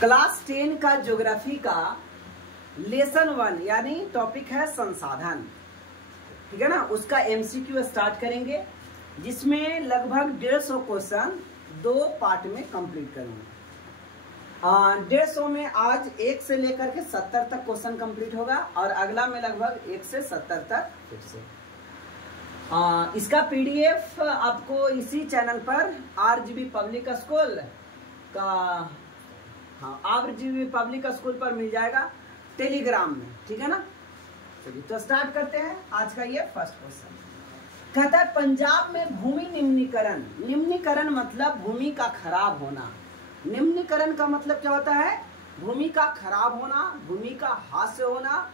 Class 10 का geography का lesson 1 यानी टॉपिक है संसाधन, ठीक है ना। उसका एमसीक्यू स्टार्ट करेंगे जिसमें लगभग 150 क्वेश्चन 2 पार्ट में कंप्लीट करूंगा। 150 में आज 1 से लेकर के 70 तक क्वेश्चन कंप्लीट होगा और अगला में लगभग 1 से 70 तक फिर से। इसका पीडीएफ आपको इसी चैनल पर आरजीबी पब्लिक स्कूल का आरजीबी पब्लिक स्कूल पर मिल जाएगा टेलीग्राम में, ठीक है ना। चलिए तो स्टार्ट करते हैं आज का ये फर्स्ट क्वेश्चन। कहता है पंजाब में भूमि निम्नीकरण। निम्नीकरण मतलब भूमि का खराब होना। निम्नीकरण का मतलब क्या होता है? भूमि का खराब होना, भूमि का हास्य होना,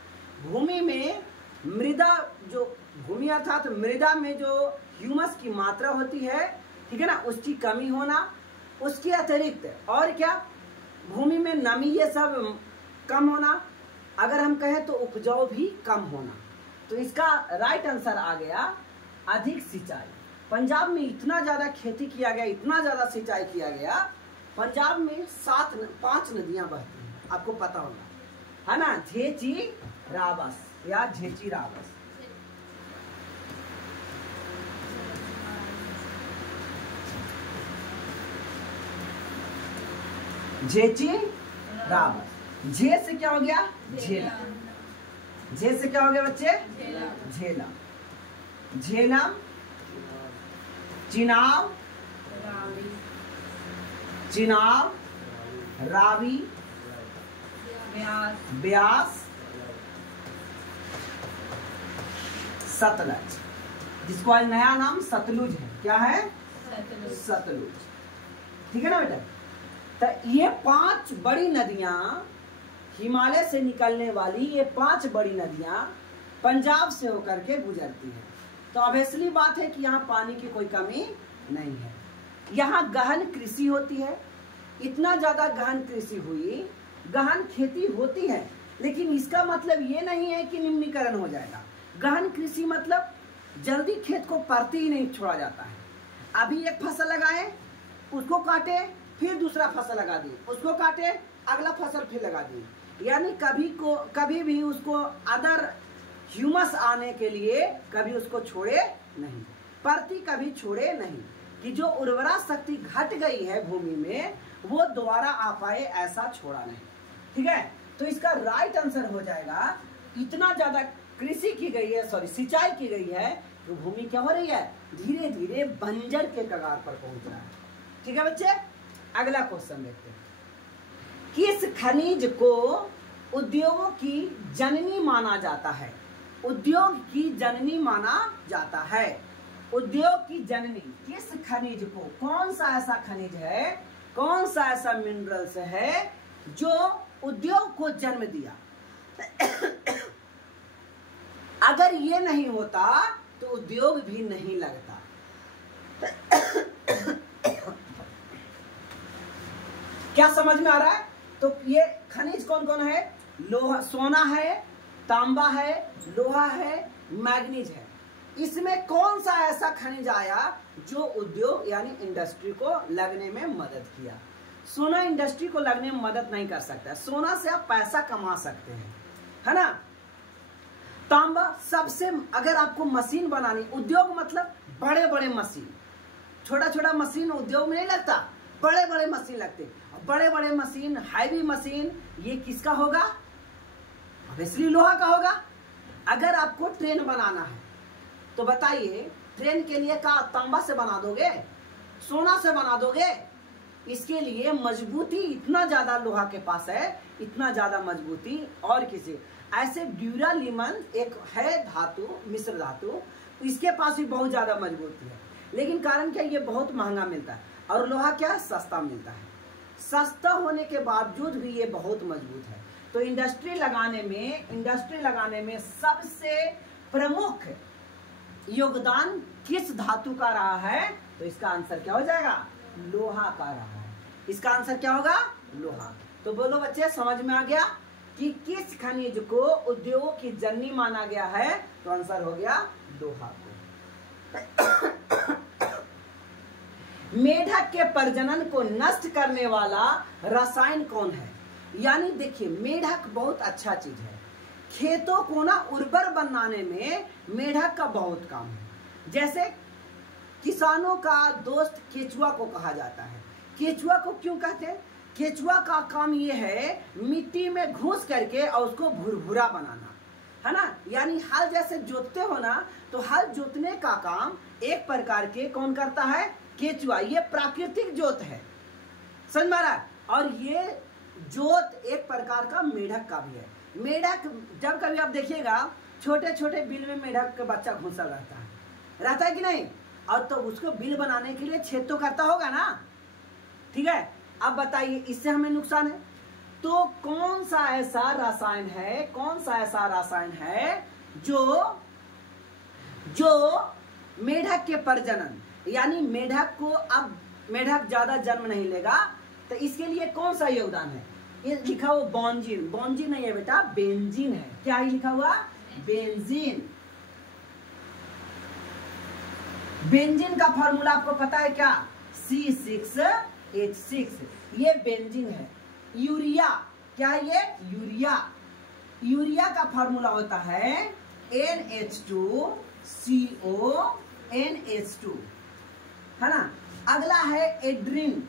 भूमि में मृदा जो भूमि अर्थात मृदा में जो ह्यूमस की मात्रा होती है, ठीक है ना, उसकी कमी होना। उसके अतिरिक्त और क्या, भूमि में नमी ये सब कम होना। अगर हम कहें तो उपजाऊ भी कम होना। तो इसका राइट आंसर आ गया अधिक सिंचाई। पंजाब में इतना ज्यादा खेती किया गया, इतना ज्यादा सिंचाई किया गया। पंजाब में 5 नदियां बहती हैं, आपको पता होगा, है ना। झेची रावस या झेची रावस। झेची रावस। झे से क्या हो गया? झेलम। झे से क्या हो गया बच्चे? झेलम। झेलम, चिनाव, चिनाव, रावी, ब्यास, सतलज, जिसको आज नया नाम सतलुज है। क्या है? सतलुज, ठीक है ना बेटा। तो ये 5 बड़ी नदियां, हिमालय से निकलने वाली ये 5 बड़ी नदियां पंजाब से होकर के गुजरती है। तो ऑब्वियसली बात है कि यहाँ पानी की कोई कमी नहीं है। यहाँ गहन कृषि होती है। इतना ज्यादा गहन कृषि हुई, गहन खेती होती है, लेकिन इसका मतलब ये नहीं है कि निम्नीकरण हो जाएगा। गहन कृषि मतलब जल्दी खेत को परती ही नहीं छोड़ा जाता है। अभी एक फसल लगाए, उसको काटे, फिर दूसरा फसल लगा दिए, उसको काटे, अगला फसल फिर लगा दिए। यानी कभी भी उसको अदर ह्यूमस आने के लिए कभी उसको छोड़े नहीं, परती कभी छोड़े नहीं, कि जो उर्वरा शक्ति घट गई है भूमि में वो दोबारा आ पाए, ऐसा छोड़ा नहीं, ठीक है। तो इसका राइट आंसर हो जाएगा, इतना ज्यादा कृषि की गई है, सॉरी सिंचाई की गई है, तो भूमि क्या हो रही है? धीरे धीरे बंजर के कगार पर पहुंच रहा है, ठीक है बच्चे। अगला क्वेश्चन देखते हैं। किस खनिज को उद्योगों की जननी माना जाता है? उद्योग की जननी माना जाता है। उद्योग की जननी किस खनिज को, कौन सा ऐसा खनिज है, कौन सा ऐसा मिनरल्स है जो उद्योग को जन्म दिया? अगर ये नहीं होता तो उद्योग भी नहीं लगता। क्या समझ में आ रहा है? तो ये खनिज कौन कौन है? लोहा, सोना है, तांबा है, लोहा है, मैग्नीज है। इसमें कौन सा ऐसा खनिज आया जो उद्योग यानी इंडस्ट्री को लगने में मदद किया? सोना इंडस्ट्री को लगने में मदद नहीं कर सकता। सोना से आप पैसा कमा सकते हैं, है ना। तांबा सबसे, अगर आपको मशीन बनानी, उद्योग मतलब बड़े बड़े मशीन, छोटा छोटा मशीन उद्योग में नहीं लगता, बड़े बड़े मशीन लगते। बड़े बड़े मशीन, हैवी मशीन, ये किसका होगा? ऑब्वियसली लोहा का होगा। अगर आपको ट्रेन बनाना है तो बताइए, ट्रेन के लिए क्या तांबा से बना दोगे? सोना से बना दोगे? इसके लिए मजबूती इतना ज्यादा लोहा के पास है, इतना ज्यादा मजबूती और किसी ऐसे ड्यूरालीमन एक है धातु, मिश्र धातु, इसके पास भी बहुत ज्यादा मजबूती है। लेकिन कारण क्या, ये बहुत महंगा मिलता है और लोहा क्या, सस्ता मिलता है। सस्ता होने के बावजूद भी ये बहुत मजबूत है। तो इंडस्ट्री लगाने में सबसे प्रमुख योगदान किस धातु का रहा है? तो इसका आंसर क्या हो जाएगा? लोहा का रहा है। इसका आंसर क्या होगा? लोहा। तो बोलो बच्चे, समझ में आ गया कि किस खनिज को उद्योगों की जननी माना गया है? तो आंसर हो गया लोहा को। मेढक के प्रजनन को नष्ट करने वाला रसायन कौन है? यानी देखिए, मेढक बहुत अच्छा चीज है। खेतों को ना उर्वर बनाने में मेढक का बहुत काम है। जैसे किसानों का दोस्त केचुआ को कहा जाता है। केचुआ को क्यों कहते हैं? केचुआ का काम ये है मिट्टी में घुस करके और उसको भुरभुरा बनाना, है ना। यानी हल जैसे जोतते हो ना, तो हल जोतने का काम एक प्रकार के कौन करता है? केचुआ। ये प्राकृतिक जोत है, समझ में आ रहा है। और ये जोत एक प्रकार का मेढक का भी है। मेढक जब कभी आप देखिएगा, छोटे छोटे बिल में मेढक का बच्चा घुसा रहता है कि नहीं? और तो उसको बिल बनाने के लिए छेद तो करता होगा ना, ठीक है। अब बताइए, इससे हमें नुकसान है। तो कौन सा ऐसा रसायन है, कौन सा ऐसा रसायन है जो मेढक के प्रजनन, यानी मेढक को, अब मेढक ज्यादा जन्म नहीं लेगा, तो इसके लिए कौन सा योगदान है? ये लिखा हुआ बोंजीन, बोंजीन नहीं है बेटा, बेंजीन है। क्या है लिखा हुआ? बेंजीन। बेंजीन का फॉर्मूला आपको पता है क्या? C6H6, ये बेंजीन है। यूरिया, क्या है ये? यूरिया। यूरिया का फॉर्मूला होता है NH2CO है ना। अगला है एड्रीन,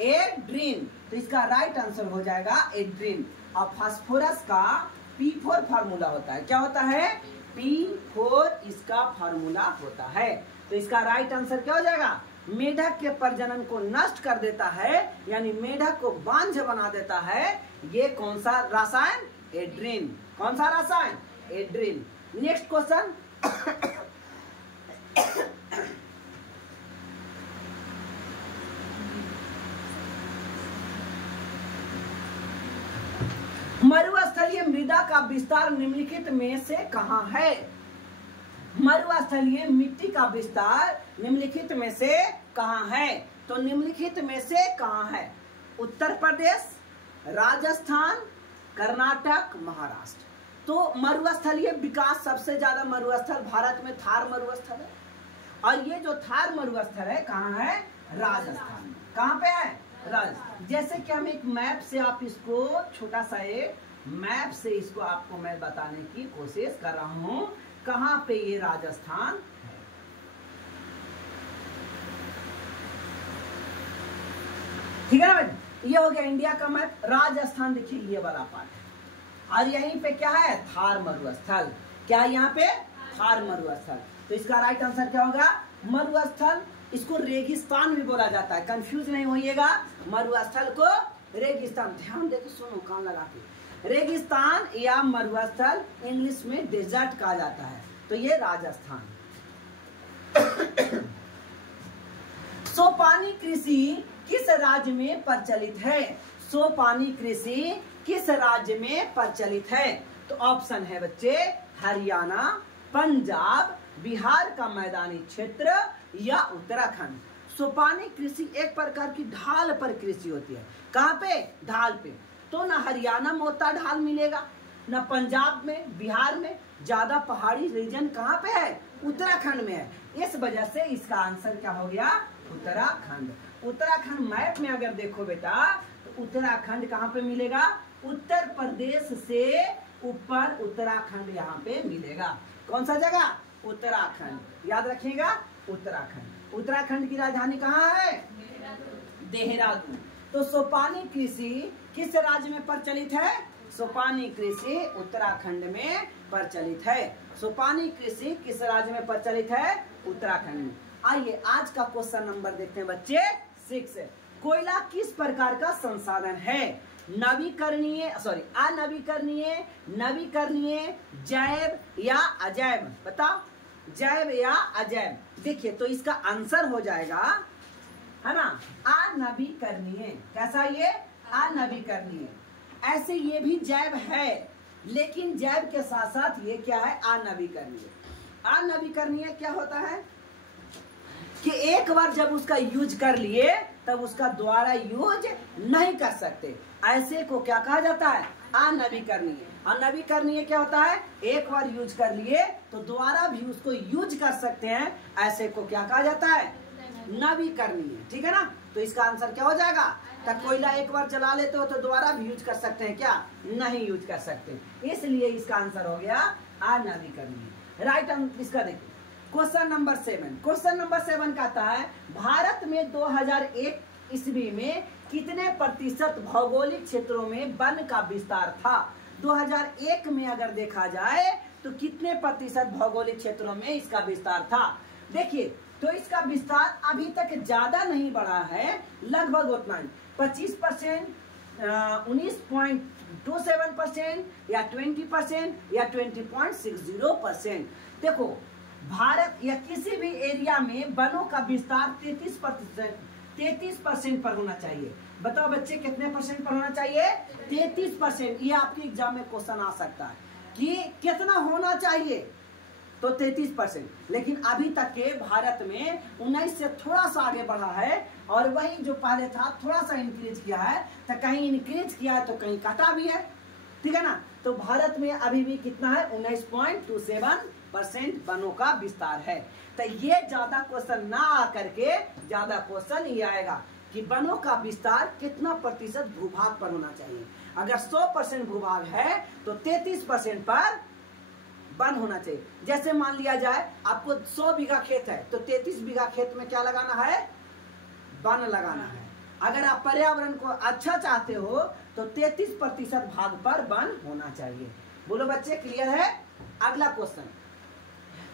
एड्रीन, तो इसका राइट आंसर हो जाएगा एड्रीन। और फास्फोरस का P4 फार्मूला होता है। क्या होता है? P4 इसका फार्मूला होता है। तो इसका राइट आंसर क्या हो जाएगा? मेढक के प्रजनन को नष्ट कर देता है, यानी मेढक को बांझ बना देता है। ये कौन सा रसायन? एड्रीन। कौन सा रसायन? एड्रीन। Next question. मरुस्थलीय मृदा का विस्तार निम्नलिखित में से कहां है? मरुस्थलीय मिट्टी का विस्तार निम्नलिखित में से कहां है? तो निम्नलिखित में से कहां है? उत्तर प्रदेश, राजस्थान, कर्नाटक, महाराष्ट्र। तो मरुस्थलीय विकास सबसे ज्यादा मरुस्थल भारत में थार मरुस्थल है। और ये जो थार मरुस्थल है कहाँ है? राजस्थान में। कहाँ पे है? राजस्थान। जैसे कि हम एक मैप से, आप इसको छोटा सा एक मैप से इसको आपको मैं बताने की कोशिश कर रहा हूँ, कहाँ पे ये राजस्थान है। ठीक है ना बेटा? ये हो गया इंडिया का मैप। राजस्थान देखिए ये वाला पार्ट है, और यहीं पे क्या है? थार मरुस्थल। क्या है यहाँ पे? थार मरुस्थल। तो इसका राइट आंसर क्या होगा? मरुस्थल। इसको रेगिस्तान भी बोला जाता है, कंफ्यूज नहीं होइएगा। मरुस्थल को रेगिस्तान, ध्यान देके सुनो, कान लगा के। रेगिस्तान या मरुस्थल इंग्लिश में डेजर्ट कहा जाता है। तो ये राजस्थान। सोपानी कृषि किस राज्य में प्रचलित है? सोपानी कृषि किस राज्य में प्रचलित है? तो ऑप्शन है बच्चे, हरियाणा, पंजाब, बिहार का मैदानी क्षेत्र या उत्तराखंड। सोपानी कृषि एक प्रकार की ढाल पर कृषि होती है। कहाँ पे? ढाल पे। तो ना हरियाणा में होता ढाल मिलेगा, ना पंजाब में, बिहार में। ज्यादा पहाड़ी रीजन कहाँ पे है? उत्तराखंड में है। इस वजह से इसका आंसर क्या हो गया? उत्तराखंड। उत्तराखंड मैप में अगर देखो बेटा, तो उत्तराखंड कहाँ पे मिलेगा? उत्तर प्रदेश से ऊपर उत्तराखंड यहाँ पे मिलेगा। कौन सा जगह? उत्तराखंड। याद रखिएगा, उत्तराखंड। उत्तराखंड की राजधानी कहाँ है? देहरादून। तो सोपानी कृषि किस राज्य में प्रचलित है? सोपानी कृषि उत्तराखंड में प्रचलित है। सोपानी कृषि किस राज्य में प्रचलित है? उत्तराखंड में। आइए आज का क्वेश्चन नंबर देखते हैं बच्चे 6। कोयला किस प्रकार का संसाधन है? नवीकरणीय, अनवीकरणीय, नवीकरणीय, जैव या अजैव? बताओ, जैव या अजैव? देखिए, तो इसका आंसर हो जाएगा, है ना, अनवीकरणीय। कैसा ये? अनवीकरणीय। ऐसे ये भी जैव है, लेकिन जैव के साथ साथ ये क्या है? अनवीकरणीय। अनवीकरणीय क्या होता है कि एक बार जब उसका यूज कर लिए तब उसका दोबारा यूज नहीं कर सकते। ऐसे को क्या कहा जाता है? अनवीकरणीय। अनवीकरणीय क्या होता है? एक बार यूज कर लिए तो दोबारा भी उसको यूज कर सकते हैं। ऐसे को क्या कहा जाता है? नवीकरणीय, ठीक है ना। तो इसका आंसर क्या हो जाएगा? तो कोयला एक बार जला लेते हो तो दोबारा भी यूज कर सकते हैं क्या? नहीं यूज कर सकते, इसलिए इसका आंसर हो गया अनवीकरणीय। राइट आंसर इसका देखिए क्वेश्चन नंबर 7। क्वेश्चन नंबर 7 कहता है भारत में 2001 ईस्वी में कितने प्रतिशत भौगोलिक क्षेत्रों में वन का विस्तार था? 2001 में अगर देखा जाए तो कितने प्रतिशत भौगोलिक क्षेत्रों में इसका विस्तार था? देखिए तो इसका विस्तार अभी तक ज्यादा नहीं बढ़ा है, लगभग उतना ही 25%, 19.27% या 20% या 20.60%। देखो भारत या किसी भी एरिया में वनों का विस्तार 33% पर होना चाहिए। बताओ बच्चे कितने परसेंट पर होना चाहिए? 33%। ये आपके एग्जाम में क्वेश्चन आ सकता है कि कितना होना चाहिए, तो 33%। लेकिन अभी तक के भारत में 19 से थोड़ा सा आगे बढ़ा है, और वही जो पहले था थोड़ा सा इंक्रीज किया है, तो कहीं इंक्रीज किया है तो कहीं काटा भी है, ठीक है ना। तो भारत में अभी भी कितना है? 19.27% वनों का विस्तार है। तो ये ज्यादा क्वेश्चन ना आकर के ज्यादा क्वेश्चन ये आएगा कि वनों का विस्तार कितना प्रतिशत भूभाग पर होना चाहिए। अगर 100% भूभाग है तो 33% पर वन होना चाहिए। जैसे मान लिया जाए आपको 100 बीघा खेत है तो 33 बीघा खेत में क्या लगाना है? वन लगाना है। अगर आप पर्यावरण को अच्छा चाहते हो तो 33% भाग पर वन होना चाहिए। बोलो बच्चे क्लियर है? अगला क्वेश्चन,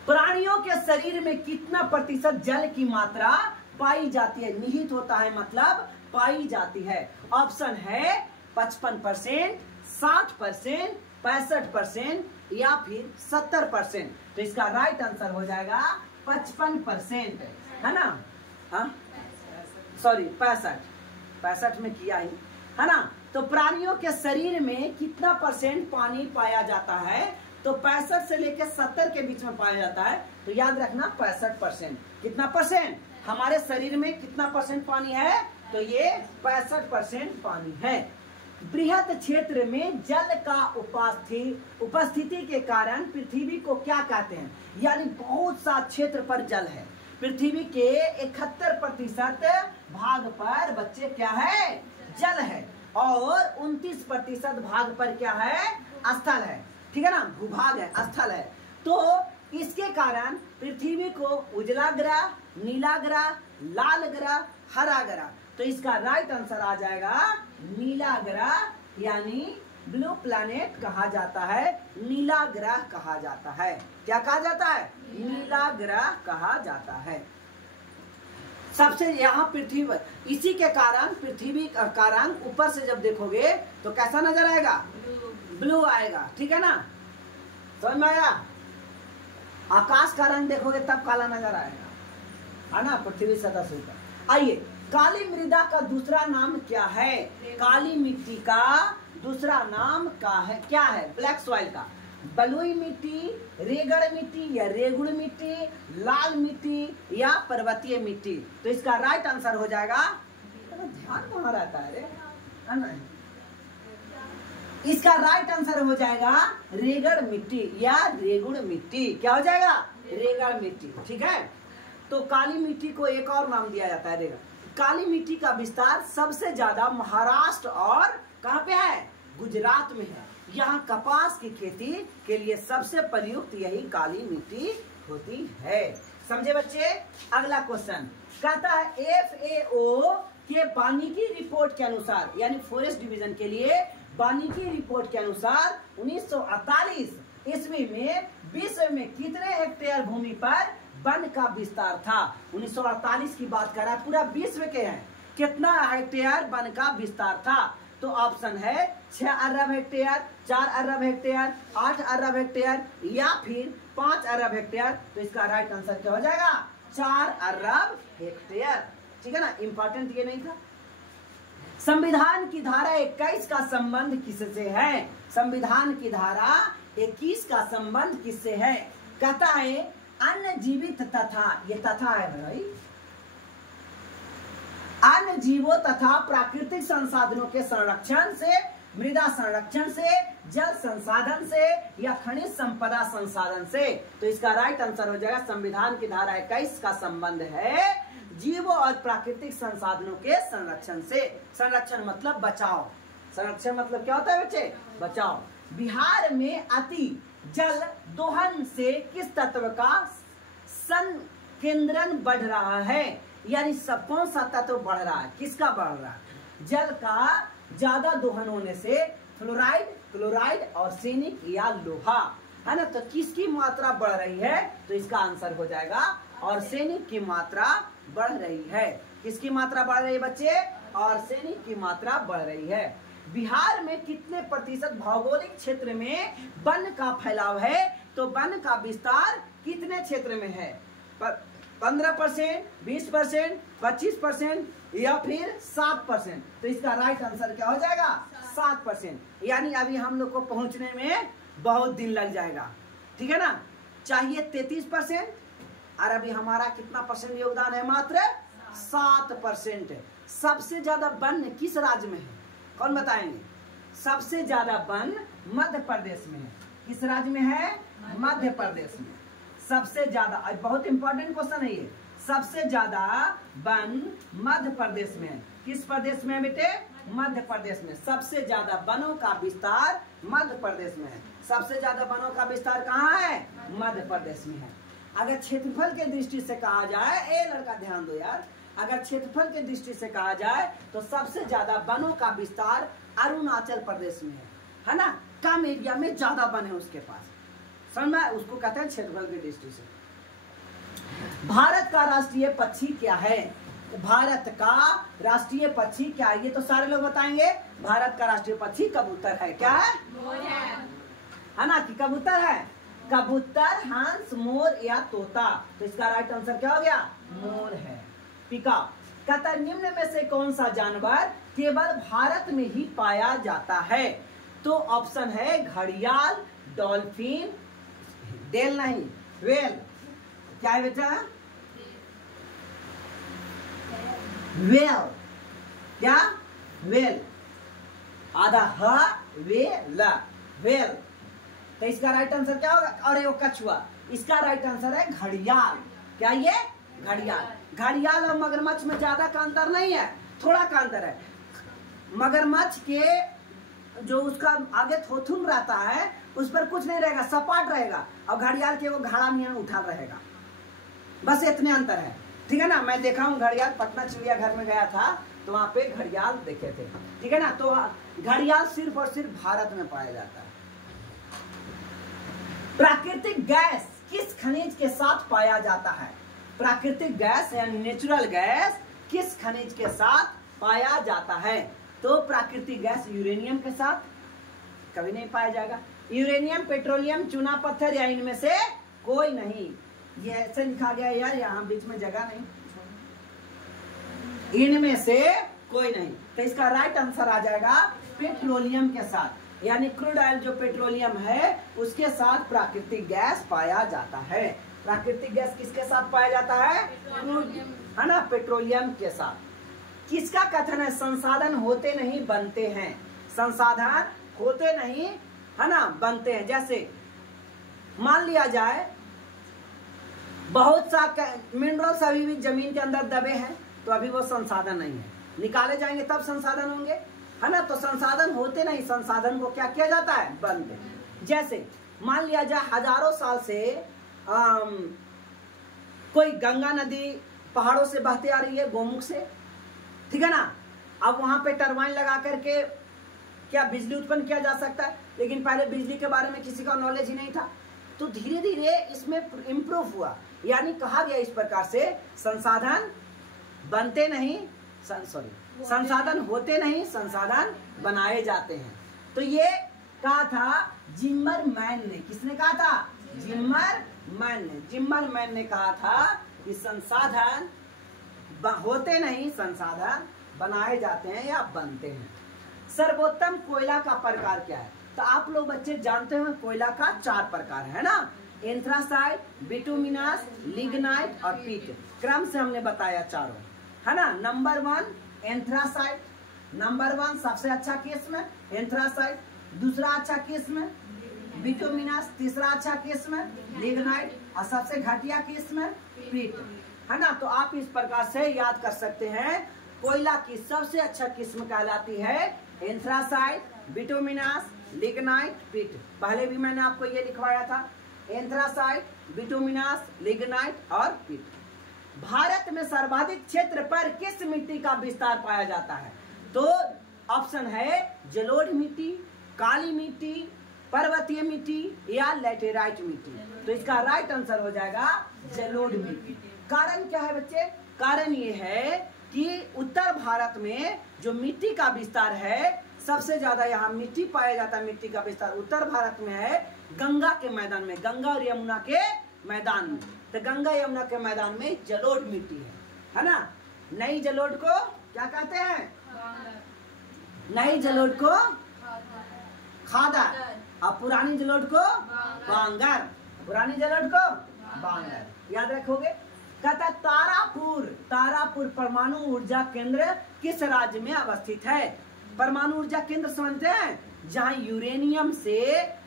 प्राणियों के शरीर में कितना प्रतिशत जल की मात्रा पाई जाती है? निहित होता है मतलब पाई जाती है। ऑप्शन है 55%, 60%, 65% या फिर 70%। तो इसका राइट आंसर हो जाएगा 55%, है ना। हाँ सॉरी 65 में किया ही, है ना। तो प्राणियों के शरीर में कितना परसेंट पानी पाया जाता है? तो 65 से लेकर 70 के बीच में पाया जाता है। तो याद रखना 65%। कितना परसेंट? हमारे शरीर में कितना परसेंट पानी है? तो ये 65% पानी है। बृहत क्षेत्र में जल का उपस्थिति के कारण पृथ्वी को क्या कहते हैं? यानी बहुत सा क्षेत्र पर जल है। पृथ्वी के 71% भाग पर बच्चे क्या है? जल है, और 29% भाग पर क्या है? स्थल है, ठीक है ना। भूभाग है, स्थल है। तो इसके कारण पृथ्वी को उजला ग्रह, नीला ग्रह, लाल ग्रह, हरा ग्रह, तो इसका राइट आंसर आ जाएगा नीला ग्रह, यानी ब्लू प्लैनेट कहा जाता है, नीला ग्रह कहा जाता है। क्या कहा जाता है? नीला ग्रह कहा जाता है। सबसे यहाँ पृथ्वी, इसी के कारण पृथ्वी का रंग ऊपर से जब देखोगे तो कैसा नजर आएगा? ब्लू आएगा, ठीक है ना। समझ में आया? आकाश का रंग देखोगे तब काला नजर आएगा, है ना, पृथ्वी सतह से ऊपर। आइए, काली मृदा का दूसरा नाम क्या है? काली मिट्टी का दूसरा नाम क्या है? ब्लैक सॉइल का बलुई मिट्टी, रेगड़ मिट्टी या रेगुड़ मिट्टी, लाल मिट्टी या पर्वतीय मिट्टी। तो इसका राइट आंसर हो जाएगा, ध्यान कहाँ रहता है रे? इसका राइट आंसर हो जाएगा रेगड़ मिट्टी या रेगुड़ मिट्टी। क्या हो जाएगा? रेगड़ मिट्टी, ठीक है। तो काली मिट्टी को एक और नाम दिया जाता है रेगड़। काली मिट्टी का विस्तार सबसे ज्यादा महाराष्ट्र और कहाँ पे है? गुजरात में है। यहाँ कपास की खेती के लिए सबसे प्रयुक्त यही काली मिट्टी होती है। समझे बच्चे? अगला क्वेश्चन कहता है FAO के वानिकी रिपोर्ट के अनुसार, यानी फॉरेस्ट डिवीजन के लिए वानिकी रिपोर्ट के अनुसार 1948 ईस्वी में विश्व में कितने हेक्टेयर भूमि पर वन का विस्तार था? 1948 की बात कर रहा है, पूरा विश्व के हैं। कितना हेक्टेयर वन का विस्तार था? तो ऑप्शन है 6 अरब हेक्टेयर, 4 अरब हेक्टेयर, 8 अरब हेक्टेयर या फिर 5 अरब हेक्टेयर। तो इसका राइट आंसर क्या हो जाएगा? 4 अरब हेक्टेयर, ठीक है ना। इंपॉर्टेंट ये नहीं था। संविधान की धारा 21 का संबंध किससे है? संविधान की धारा 21 का संबंध किससे है? कहता है अन्य जीवित तथा, ये तथा है भाई, अन्य जीवों तथा प्राकृतिक संसाधनों के संरक्षण से, मृदा संरक्षण से, जल संसाधन से या खनिज संपदा संसाधन से। तो इसका राइट आंसर हो जाएगा संविधान की धारा 21 का संबंध है जीवों और प्राकृतिक संसाधनों के संरक्षण से। संरक्षण मतलब बचाव। संरक्षण मतलब क्या होता है बच्चे? बचाव। बिहार में अति जल दोहन से किस तत्व का संकेंद्रण बढ़ रहा है? यानी सब कौन सा तत्व बढ़ रहा है? किसका बढ़ रहा है? जल का ज्यादा दोहन होने से फ्लोराइड, क्लोराइड, आर्सेनिक या लोहा, है ना। तो किसकी मात्रा बढ़ रही है? तो इसका आंसर हो जाएगा आर्सेनिक की मात्रा बढ़ रही है। किसकी मात्रा बढ़ रही है बच्चे? आर्सेनिक की मात्रा बढ़ रही है। बिहार में कितने प्रतिशत भौगोलिक क्षेत्र में वन का फैलाव है? तो वन का विस्तार कितने क्षेत्र में है? 15%, 20%, 25% या फिर 7%? तो इसका राइट आंसर क्या हो जाएगा? 7%। यानी अभी हम लोग को पहुंचने में बहुत दिन लग जाएगा, ठीक है ना। चाहिए 33% और अभी हमारा कितना परसेंट योगदान है? मात्र 7% है। सबसे ज्यादा वन किस राज्य में है? कौन बताएंगे? सबसे ज्यादा वन मध्य प्रदेश में है। किस राज्य में है? मध्य प्रदेश में। सबसे ज्यादा, बहुत इंपॉर्टेंट क्वेश्चन है ये। सबसे ज्यादा वन मध्य प्रदेश में है। किस प्रदेश में है बेटे? मध्य प्रदेश में। सबसे ज्यादा वनों का विस्तार मध्य प्रदेश में है। सबसे ज्यादा वनों का विस्तार कहाँ है? मध्य प्रदेश में है। अगर क्षेत्रफल के दृष्टि से कहा जाए, ए लड़का ध्यान दो यार, अगर क्षेत्रफल के दृष्टि से कहा जाए तो सबसे ज्यादा वनों का विस्तार अरुणाचल प्रदेश में है ना। कम एरिया में ज्यादा वन है उसके पास, समझ में? उसको कहते हैं क्षेत्रफल की दृष्टि से। भारत का राष्ट्रीय पक्षी क्या है? भारत का राष्ट्रीय पक्षी क्या है? ये तो सारे लोग बताएंगे। भारत का राष्ट्रीय पक्षी कबूतर है। क्या है? है ना, कि कबूतर है? कबूतर, हंस, मोर या तोता? तो इसका राइट आंसर क्या हो गया? मोर है। पिका कतर निम्न में से कौन सा जानवर केवल भारत में ही पाया जाता है? तो ऑप्शन है घड़ियाल, डॉल्फिन, डेल नहीं, वेल। क्या है बेटा? वेल। क्या? वेल। आधा ह वे ल, वेल। तो इसका राइट आंसर क्या होगा? और ये कछुआ। इसका राइट आंसर है घड़ियाल। क्या ये? घड़ियाल। घड़ियाल और मगरमच्छ में ज्यादा का अंतर नहीं है, थोड़ा का अंतर है। मगरमच्छ के जो उसका आगे थोथुन रहता है उस पर कुछ नहीं रहेगा, सपाट रहेगा, और घड़ियाल के वो घड़ा में उठा रहेगा। बस इतने अंतर है, ठीक है ना। मैं देखा हूँ घड़ियाल, पटना चिड़ियाघर में गया था तो वहां पे घड़ियाल देखे थे, ठीक है ना। तो घड़ियाल सिर्फ और सिर्फ भारत में पाया जाता है। प्राकृतिक गैस किस खनिज के साथ पाया जाता है? प्राकृतिक गैस यानी नेचुरल गैस किस खनिज के साथ पाया जाता है? तो प्राकृतिक गैस यूरेनियम के साथ कभी नहीं पाया जाएगा। यूरेनियम, पेट्रोलियम, चूना पत्थर या इनमें से कोई नहीं। ये ऐसे लिखा गया यार, यहाँ बीच में जगह नहीं, इनमें से कोई नहीं। तो इसका राइट आंसर आ जाएगा पेट्रोलियम के साथ, यानी क्रूड ऑयल जो पेट्रोलियम है उसके साथ प्राकृतिक गैस पाया जाता है। प्राकृतिक गैस किसके साथ पाया जाता है? क्रूड, है ना, पेट्रोलियम के साथ। किसका कथन है? संसाधन होते नहीं बनते हैं। संसाधन होते नहीं, है ना, बनते हैं। जैसे मान लिया जाए बहुत सा मिनरल्स अभी भी जमीन के अंदर दबे हैं, तो अभी वो संसाधन नहीं है, निकाले जाएंगे तब संसाधन होंगे, है ना। तो संसाधन होते नहीं, संसाधन को क्या किया जाता है? बनते। जैसे मान लिया जाए हजारों साल से कोई गंगा नदी पहाड़ों से बहती आ रही है, गोमुख से, ठीक है ना। अब वहां पे टरबाइन लगा करके क्या बिजली उत्पन्न किया जा सकता है, लेकिन पहले बिजली के बारे में किसी का नॉलेज ही नहीं था। तो धीरे धीरे इसमें इम्प्रूव हुआ, यानी कहा गया इस प्रकार से संसाधन बनते नहीं, संसाधन होते नहीं, संसाधन बनाए जाते हैं। तो ये कहा था जिम्मरमैन ने। किसने कहा था? जिम्मरमैन ने। जिम्मरमैन ने कहा था कि संसाधन होते नहीं, संसाधन बनाए जाते हैं या बनते हैं। सर्वोत्तम कोयला का प्रकार क्या है? तो आप लोग बच्चे जानते हैं कोयला का 4 प्रकार है ना, एंथ्रासाइट, बिटुमिनस, लिग्नाइट और पीट। क्रम से हमने बताया चारों, है ना। नंबर 1 एंथ्रासाइट, नंबर 1 सबसे अच्छा किस्म एंथ्रासाइट, दूसरा अच्छा किस्म बिटुमिनस, तीसरा अच्छा किस्म लिग्नाइट और सबसे घटिया किस्म पीट। है ना। तो आप इस प्रकार से याद कर सकते हैं, कोयला की सबसे अच्छा किस्म कहलाती है एंथ्रासाइट, बिटुमिनस, लिग्नाइट, पिट। पहले भी मैंने आपको ये लिखवाया था, एंथ्रासाइट, बिटुमिनस, लिग्नाइट और पिट। भारत में सर्वाधिक क्षेत्र पर किस मिट्टी का विस्तार पाया जाता है? तो ऑप्शन है जलोढ़ मिट्टी, काली मिट्टी, पर्वतीय मिट्टी या लैटेराइट मिट्टी। तो इसका राइट आंसर हो जाएगा जलोढ़ मिट्टी। कारण क्या है बच्चे? कारण ये है कि उत्तर भारत में जो मिट्टी का विस्तार है, सबसे ज्यादा यहाँ मिट्टी पाया जाता है। मिट्टी का विस्तार उत्तर भारत में है गंगा के मैदान में, गंगा और यमुना के मैदान में। तो गंगा यमुना के मैदान में जलोढ़ मिट्टी है ना। नई जलोढ़ को क्या कहते हैं? नई जलोढ़ को खादर और पुरानी जलोढ़ को बांगर। पुरानी जलोढ़ को बांगर, याद रखोगे। कहता तारापुर परमाणु ऊर्जा केंद्र किस राज्य में अवस्थित है? परमाणु ऊर्जा केंद्र समझते हैं, जहां यूरेनियम से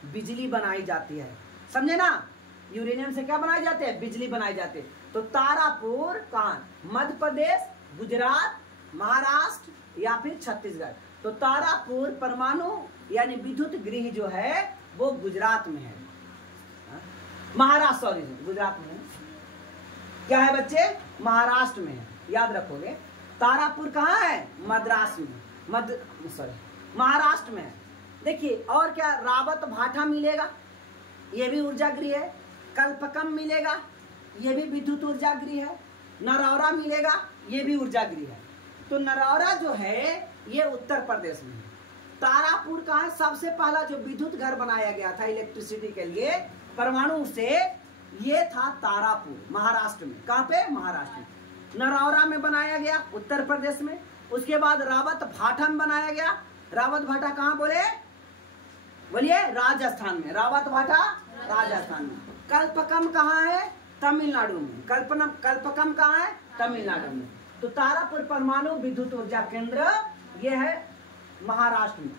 बिजली बनाई जाती है, समझे ना। यूरेनियम से क्या बनाई जाती है? बिजली बनाई जाती है। तो तारापुर कहाँ? मध्य प्रदेश, गुजरात, महाराष्ट्र या फिर छत्तीसगढ़। तो तारापुर परमाणु यानी विद्युत गृह जो है वो गुजरात में है, महाराष्ट्र, सॉरी गुजरात में है। क्या है बच्चे? महाराष्ट्र में है, याद रखोगे। तारापुर कहाँ है? मद्रास में, महाराष्ट्र में है। देखिए और क्या, रावत भाटा मिलेगा, ये भी ऊर्जा गृह है। कल्पकम मिलेगा, ये भी विद्युत ऊर्जा गृह है। नरौरा मिलेगा, ये भी ऊर्जा गृह है। तो नरौरा जो है ये उत्तर प्रदेश में है। तारापुर का है सबसे पहला जो विद्युत घर बनाया गया था इलेक्ट्रिसिटी के लिए परमाणु से, ये था तारापुर, महाराष्ट्र में। कहाँ पे? महाराष्ट्र में। नरौरा में बनाया गया, उत्तर प्रदेश में। उसके बाद रावत भाटा में बनाया गया। रावत भाटा कहाँ बोलिए? राजस्थान में। रावत भाटा राजस्थान में। कल्पकम कहाँ है? तमिलनाडु में। कल्पकम कहाँ है? तमिलनाडु में। तो तारापुर परमाणु विद्युत ऊर्जा केंद्र ये है महाराष्ट्र में।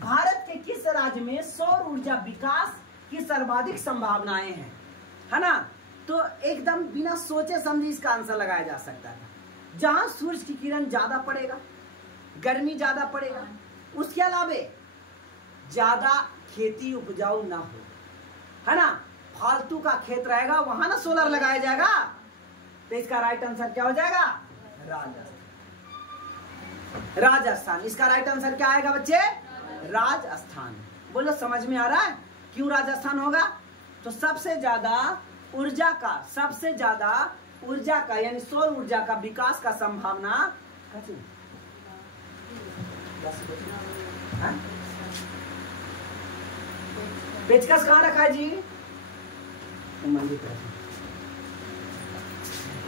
भारत के किस राज्य में सौर ऊर्जा विकास की सर्वाधिक संभावनाएं हैं? है ना। तो एकदम बिना सोचे समझे इसका आंसर लगाया जा सकता है। जहां सूरज की किरण ज्यादा पड़ेगा, गर्मी ज्यादा पड़ेगा, उसके अलावा ज्यादा खेती उपजाऊ ना हो, है ना, फालतू का खेत रहेगा, वहां ना सोलर लगाया जाएगा। तो इसका राइट आंसर क्या हो जाएगा? राजस्थान। इसका राइट आंसर क्या आएगा बच्चे? राजस्थान। बोलो समझ में आ रहा है क्यों राजस्थान होगा? तो सबसे ज्यादा ऊर्जा का यानी सौर ऊर्जा का विकास का संभावना पेचकस कहाँ रखा है जी?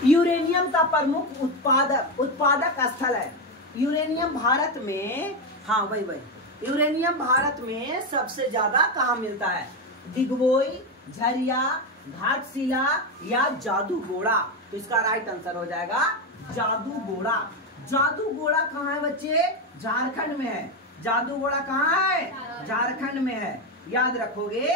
यूरेनियम का प्रमुख उत्पादक स्थल है। यूरेनियम भारत में, हाँ वही यूरेनियम भारत में सबसे ज्यादा कहाँ मिलता है? दिग्बोई, झरिया, घाटशिला या जादूगोड़ा। तो इसका राइट आंसर हो जाएगा जादूगोड़ा। जादूगोड़ा कहाँ है बच्चे? झारखंड में है। जादूगोड़ा कहाँ है? झारखंड में है। याद रखोगे,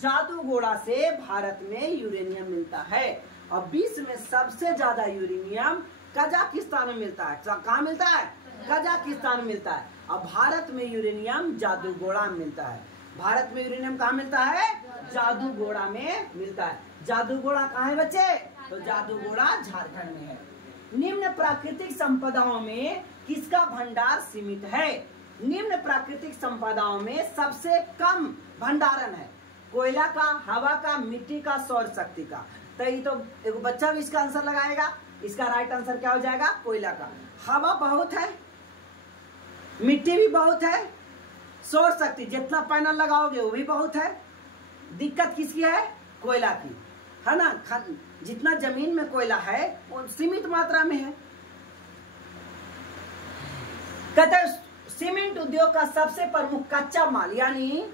जादूगोड़ा से भारत में यूरेनियम मिलता है। और विश्व में सबसे ज्यादा यूरेनियम कजाकिस्तान में मिलता है। कहाँ मिलता है? कजाकिस्तान में मिलता है। और भारत में यूरेनियम जादूगोड़ा में मिलता है। भारत में यूरेनियम कहाँ मिलता है? जादूगोड़ा में मिलता है। जादूगोड़ा कहाँ है बच्चे? तो जादूगोड़ा झारखंड में है। निम्न प्राकृतिक संपदाओं में किसका भंडार सीमित है? निम्न प्राकृतिक संपदाओं में सबसे कम भंडारण है कोयला का, हवा का, मिट्टी का, सौर शक्ति का। तो ये तो एक बच्चा भी इसका आंसर लगाएगा। इसका राइट आंसर क्या हो जाएगा? कोयला का। हवा बहुत है, मिट्टी भी बहुत है, सौर शक्ति जितना पैनल लगाओगे वो भी बहुत है। दिक्कत किसकी है? कोयला की, है ना। जितना जमीन में कोयला है वो सीमित मात्रा में है। कहते हैं सीमेंट उद्योग का सबसे प्रमुख कच्चा माल यानी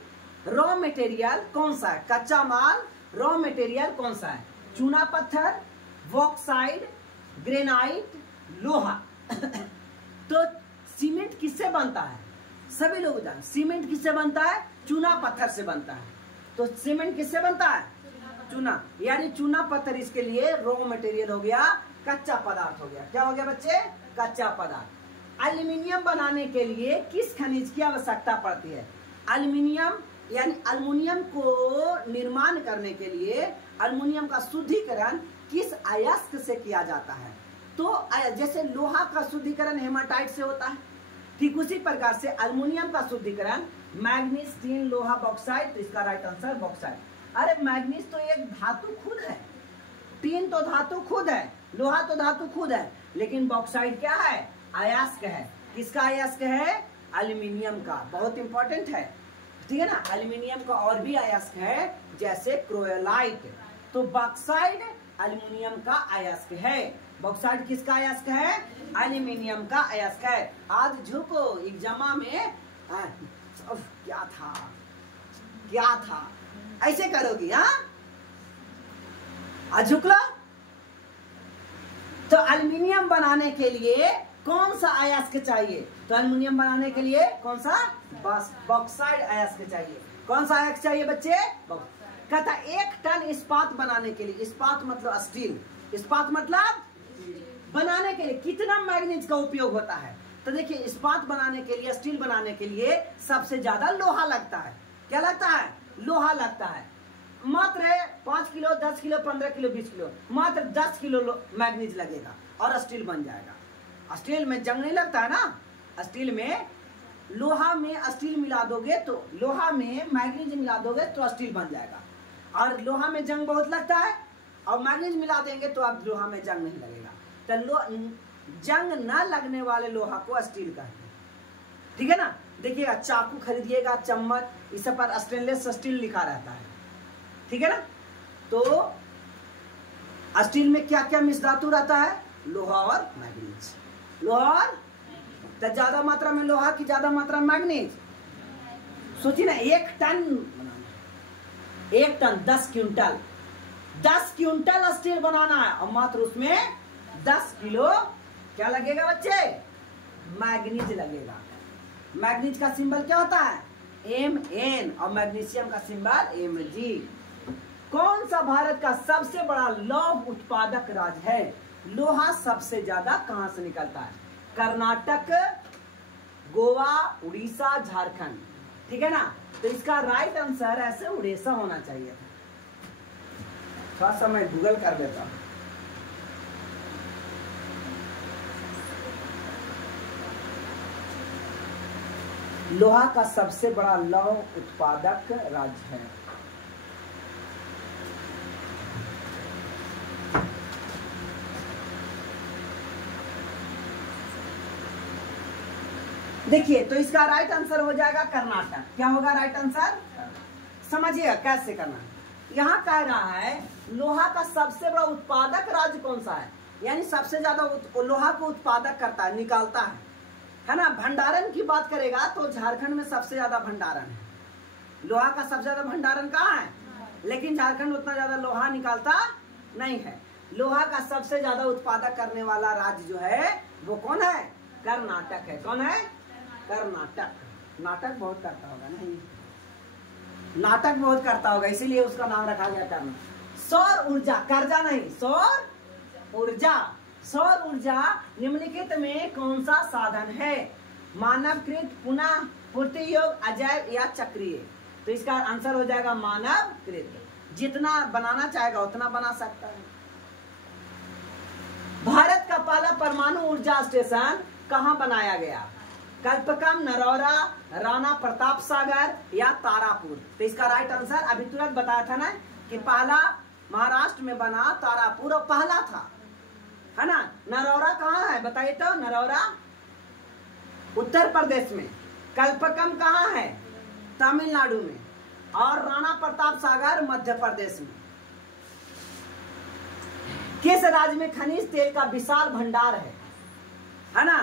रॉ मटेरियल कौन सा है? कच्चा माल रॉ मटेरियल कौन सा है? चूना पत्थर, बॉक्साइड, ग्रेनाइट, लोहा। तो सीमेंट किससे बनता है? सभी लोग जानते हैं सीमेंट किससे बनता है? चूना पत्थर से बनता है। तो सीमेंट किससे बनता है? चूना, यानी चूना पत्थर इसके लिए रॉ मटेरियल हो गया, कच्चा पदार्थ हो गया। क्या हो गया बच्चे? कच्चा पदार्थ। एल्यूमिनियम बनाने के लिए किस खनिज की आवश्यकता पड़ती है? एल्यूमिनियम यानी अल्युमिनियम को निर्माण करने के लिए अल्युमिनियम का शुद्धिकरण किस अयस्क से किया जाता है? तो जैसे लोहा का शुद्धिकरण हेमाटाइट से होता है, ठीक उसी प्रकार से अल्युमिनियम का शुद्धिकरण मैग्नीज, टीन, लोहा, बॉक्साइट। तो इसका राइट आंसर बॉक्साइट। अरे मैग्नीज तो एक धातु खुद है, टीन तो धातु खुद है, लोहा तो धातु खुद है, लेकिन बॉक्साइट क्या है? अयस्क है। किसका अयस्क है? एल्यूमिनियम का। बहुत इंपॉर्टेंट है, ठीक है ना। एल्यूमिनियम का और भी अयस्क है जैसे क्रोयोलाइट। तो बॉक्साइट एल्यूमिनियम का अयस्क है। बॉक्साइट किसका अयस्क है? एल्यूमिनियम का अयस्क है। आज झुको एग्जामा में क्या था क्या था ऐसे करोगी? हाँ, आज झुक लो। तो एल्यूमिनियम बनाने के लिए कौन सा अयस्क चाहिए? तो एल्यूमिनियम बनाने के लिए कौन सा? बॉक्साइट अयस्क चाहिए। कौन सा अयस्क चाहिए बच्चे? कहता 1 टन इस्पात बनाने के लिए, इस्पात मतलब स्टील, इस्पात मतलब बनाने के लिए कितना मैग्नीज का उपयोग होता है? तो देखिए इस्पात बनाने के लिए, स्टील बनाने के लिए सबसे ज्यादा लोहा लगता है। क्या लगता है? लोहा लगता है। मात्र 5 किलो, 10 किलो, 15 किलो, 20 किलो, मात्र 10 किलो मैग्नीज लगेगा और स्टील बन जाएगा। स्टील में जंग नहीं लगता है ना। स्टील में लोहा में स्टील मिला दोगे तो, लोहा में मैग्नीज मिला दोगे तो स्टील बन जाएगा। और लोहा में जंग बहुत लगता है और मैग्नीज मिला देंगे तो अब लोहा में जंग नहीं लगेगा। तो जंग न लगने वाले लोहा को स्टील कहते हैं, ठीक है ना। देखिएगा चाकू खरीदिएगा, चम्मच, इस सब पर स्टेनलेस स्टील लिखा रहता है, ठीक है ना। तो स्टील में क्या क्या मिश्र धातु रहता है? लोहा और मैग्नीज। लोहा और तो ज्यादा मात्रा में लोहा की ज्यादा मात्रा में मैग्नीज। सोचिए ना 1 ton, 1 ton 10 quintal, 10 quintal steel बनाना है और मात्र उसमें 10 किलो क्या लगेगा बच्चे? मैग्नीज लगेगा। मैग्नीज का सिंबल क्या होता है? Mn और मैग्नीशियम का सिंबल Mg। कौन सा भारत का सबसे बड़ा लौह उत्पादक राज्य है? लोहा सबसे ज्यादा कहां से निकलता है? कर्नाटक, गोवा, उड़ीसा, झारखंड, ठीक है ना। तो इसका राइट आंसर ऐसे उड़ीसा होना चाहिए था। थोड़ा सा मैं गूगल कर लेता हूं। लोहा का सबसे बड़ा लौह उत्पादक राज्य है देखिए, तो इसका राइट आंसर हो जाएगा कर्नाटक। क्या होगा राइट आंसर? समझिएगा कैसे करना है। यहाँ कह रहा है लोहा का सबसे बड़ा उत्पादक राज्य कौन सा है, यानी सबसे ज्यादा लोहा को उत्पादक करता है, निकालता है ना। भंडारण की बात करेगा तो झारखंड में सबसे ज्यादा भंडारण है। लोहा का सबसे ज्यादा भंडारण कहाँ है? लेकिन झारखंड उतना ज्यादा लोहा निकालता नहीं है। लोहा का सबसे ज्यादा उत्पादक करने वाला राज्य जो है वो कौन है? कर्नाटक है। कौन है? कर्नाटक। नाटक बहुत करता होगा, नहीं नाटक बहुत करता होगा, इसीलिए उसका नाम रखा गया कर्नाटक। सौर ऊर्जा, कर्जा नहीं, सौर ऊर्जा। सौर ऊर्जा निम्नलिखित में कौन सा साधन है? मानवकृत, पुनः पूर्ति योग्य, अजैव या चक्रीय? तो इसका आंसर हो जाएगा मानवकृत। जितना बनाना चाहेगा उतना बना सकता है। भारत का पहला परमाणु ऊर्जा स्टेशन कहां बनाया गया? कल्पकम, नरौरा, राणा प्रताप सागर या तारापुर? तो इसका राइट आंसर अभी तुरंत बताया था ना कि पहला महाराष्ट्र में बना तारापुर और पहला था, है ना। नरौरा कहाँ है बताइए तो? नरौरा उत्तर प्रदेश में। कल्पकम कहाँ है? तमिलनाडु में। और राणा प्रताप सागर मध्य प्रदेश में। किस राज्य में खनिज तेल का विशाल भंडार है ना?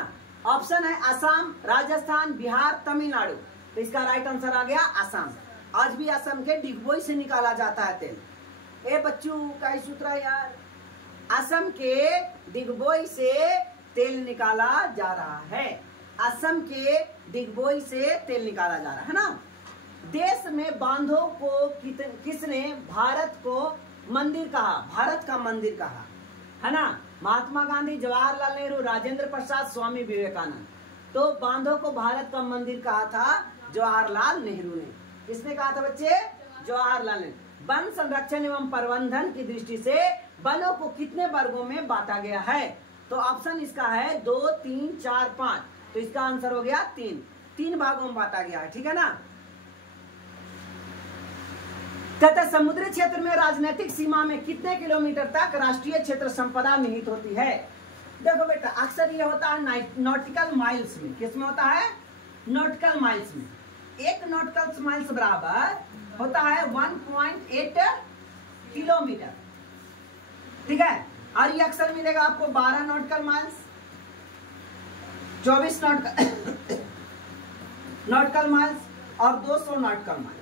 ऑप्शन है असम, राजस्थान, बिहार, तमिलनाडु। तो इसका राइट आंसर आ गया असम। आज भी असम के डिगबोई से निकाला जाता है तेल। ए बच्चों का सूत्र यार, असम के डिगबोई से तेल निकाला जा रहा है। असम के डिगबोई से तेल निकाला जा रहा है ना। देश में बांधों को किसने भारत को मंदिर कहा? भारत का मंदिर कहा, है ना। महात्मा गांधी, जवाहरलाल नेहरू, राजेंद्र प्रसाद, स्वामी विवेकानंद। तो बांधों को भारत का मंदिर कहा था जवाहरलाल नेहरू ने। किसने कहा था बच्चे? जवाहरलाल नेहरू। वन संरक्षण एवं प्रबंधन की दृष्टि से वनों को कितने वर्गों में बांटा गया है? तो ऑप्शन इसका है 2, 3, 4, 5। तो इसका आंसर हो गया 3 भागों में बांटा गया है, ठीक है ना। तथा समुद्री क्षेत्र में राजनीतिक सीमा में कितने किलोमीटर तक राष्ट्रीय क्षेत्र संपदा निहित होती है? देखो बेटा, अक्सर ये होता है नॉटिकल माइल्स में। किसमें होता है? नॉटिकल माइल्स में। 1 नॉटिकल माइल्स बराबर होता है 1.8 किलोमीटर, ठीक है। और ये अक्सर मिलेगा आपको 12 नॉटिकल माइल्स, 24 नॉटिकल माइल्स और 200 नॉटिकल माइल्स।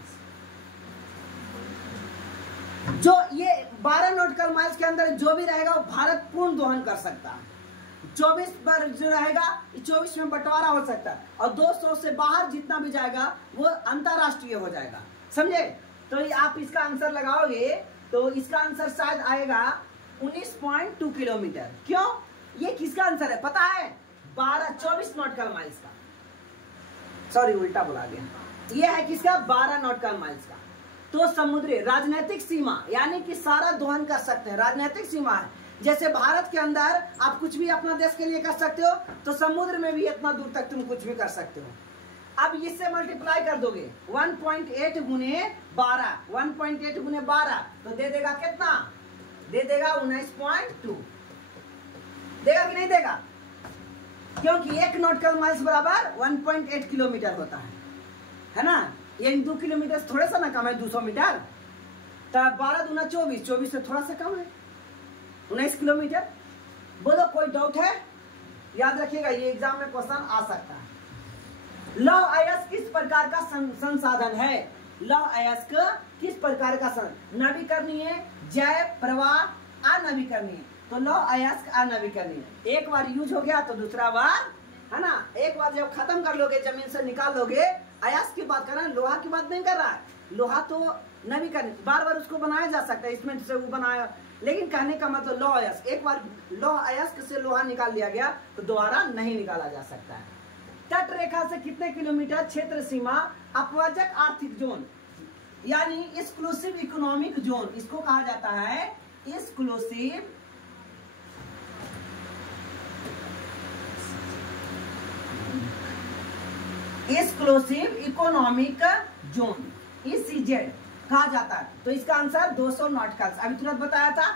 जो ये 12 नॉटिकल माइल्स के अंदर जो भी रहेगा वो भारत पूर्ण दोहन कर सकता है। 24 पर जो रहेगा 24 में बंटवारा हो सकता है, और 200 से बाहर जितना भी जाएगा वो अंतरराष्ट्रीय हो जाएगा, समझे। तो आप इसका आंसर लगाओगे तो इसका आंसर शायद आएगा 19.2 किलोमीटर। क्यों? ये किसका आंसर है पता है? 24 नॉटिकल माइल्स का। सॉरी, उल्टा बोला गया। ये है किसका? 12 नॉटिकल माइल्स का। तो समुद्री राजनीतिक सीमा यानी कि सारा दोहन कर सकते हैं। राजनीतिक सीमा है जैसे भारत के अंदर आप कुछ भी अपना देश के लिए कर सकते हो, तो समुद्र में भी इतना दूर तक तुम कुछ भी कर सकते हो। अब इससे मल्टीप्लाई कर दोगे 1.8 गुने 12, 1.8 गुने 12 तो दे देगा कितना? दे देगा 19.2। देगा कि नहीं देगा? क्योंकि 1 नॉटिकल माइल्स बराबर 1.8 किलोमीटर होता है ना। ये 2 किलोमीटर थोड़ा सा ना कम है, 200 मीटर। तब 12 दूना 24, 24 से थोड़ा सा कम है 19 किलोमीटर। बोलो कोई डाउट है? याद रखिएगा ये एग्जाम में क्वेश्चन आ सकता है। लौह अयस्क किस प्रकार का संसाधन है? लौह अयस्क किस प्रकार का नवीकरणीय, जैव, प्रवाह, अनवीकरणीय। तो लौह अयस्क अनवीकरणीय। एक बार यूज हो गया तो दूसरा बार, है ना, एक बार जब खत्म कर लोगे, जमीन से निकाल लोगे। अयस्क की बात कर रहा है, लोहा की बात नहीं कर रहा है। लोहा तो नवीकरण, बार बार उसको बनाया जा सकता है, इसमें से वो बनाया, लेकिन कहने का मतलब लौह अयस्क, एक बार लौह अयस्क से लोहा निकाल लिया गया तो दोबारा नहीं निकाला जा सकता है। तट रेखा से कितने किलोमीटर क्षेत्र सीमा अपवाजक आर्थिक जोन यानी एक्सक्लूसिव इकोनॉमिक जोन, इसको कहा जाता है एक्सक्लूसिव इकोनॉमिक जोन, ECZ कहा जाता है। तो इसका आंसर 200 नॉटिकल्स, अभी तुरंत बताया था।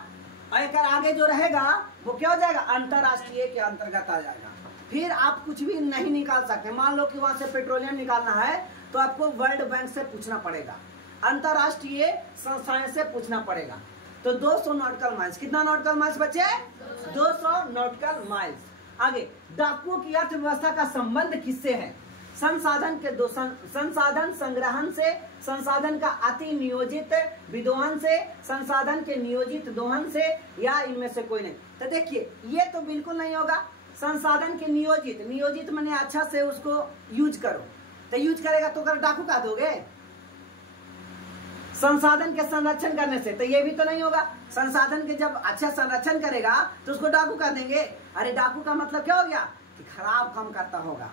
और एक आगे जो रहेगा वो क्या हो जाएगा? अंतरराष्ट्रीय के अंतर्गत आ जाएगा। फिर आप कुछ भी नहीं निकाल सकते। मान लो कि वहां से पेट्रोलियम निकालना है तो आपको वर्ल्ड बैंक से पूछना पड़ेगा, अंतरराष्ट्रीय संस्थाएं से पूछना पड़ेगा। तो 200 नॉटिकल माइल्स, कितना नॉटिकल माइल्स बचे? 200 नॉटिकल माइल्स। आगे, डाकुओं की अर्थव्यवस्था का संबंध किससे है? संसाधन के संसाधन संग्रहण से, संसाधन का अति नियोजित विदोहन से, संसाधन के नियोजित दोहन से, या इनमें से कोई नहीं। तो देखिए ये तो बिल्कुल नहीं होगा। संसाधन के नियोजित माने अच्छा से उसको यूज करो, तो यूज करेगा तो कर डाकू का दोगे। संसाधन के संरक्षण करने से, तो ये भी तो नहीं होगा। संसाधन के जब अच्छा संरक्षण करेगा तो उसको डाकू कर देंगे। अरे डाकू का मतलब क्या हो गया? कि खराब काम करता होगा,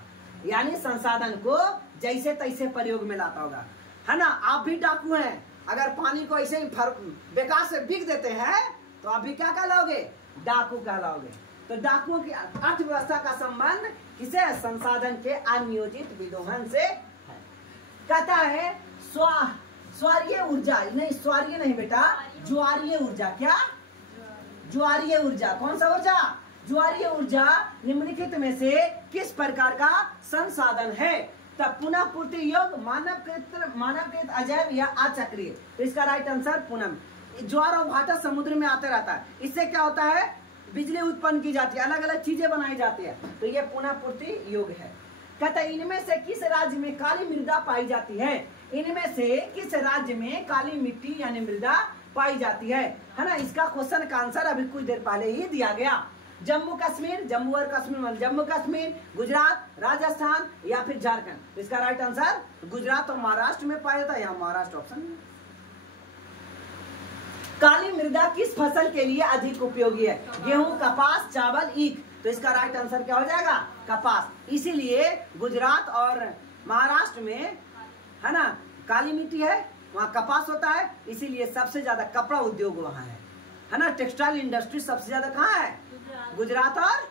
यानी संसाधन को जैसे तैसे प्रयोग में लाता होगा, है ना। आप भी डाकू हैं, अगर पानी को ऐसे ही बेकार से बिक देते हैं तो आप भी क्या कहलाओगे? डाकू कहलाओगे। तो डाकुओं की अर्थव्यवस्था का संबंध किसे है? संसाधन के अनियोजित विदोहन से है। कहता है स्वार्य ऊर्जा, नहीं स्वार्य नहीं बेटा, ज्वारीय ऊर्जा। क्या? ज्वारीय ऊर्जा। कौन सा ऊर्जा? ज्वारीय ऊर्जा निम्नलिखित में से किस प्रकार का संसाधन है? तब पुनः पूर्ति योग, मानवकृत, अजैव या अचक्रीय। तो इसका राइट आंसर पुनः। ज्वार और भाटा समुद्र में आते रहता है, इससे क्या होता है? बिजली उत्पन्न की जाती है, अलग अलग चीजें बनाई जाती है, तो ये पुनः पूर्ति योग है। कहता है इनमें से किस राज्य में काली मृदा पाई जाती है? इनमें से किस राज्य में काली मिट्टी यानी मृदा पाई जाती है ना। इसका क्वेश्चन का आंसर अभी कुछ देर पहले ही दिया गया। जम्मू कश्मीर, जम्मू और कश्मीर, जम्मू कश्मीर, गुजरात, राजस्थान या फिर झारखंड। इसका राइट आंसर गुजरात और महाराष्ट्र में पाया जाता है, यहाँ महाराष्ट्र ऑप्शन। काली मृदा किस फसल के लिए अधिक उपयोगी है? गेहूं, कपास, चावल, ईख। तो इसका राइट आंसर क्या हो जाएगा? कपास। इसीलिए गुजरात और महाराष्ट्र में है ना काली मिट्टी है, वहाँ कपास होता है, इसीलिए सबसे ज्यादा कपड़ा उद्योग वहाँ है ना। टेक्सटाइल इंडस्ट्री सबसे ज्यादा कहाँ है? गुजरात और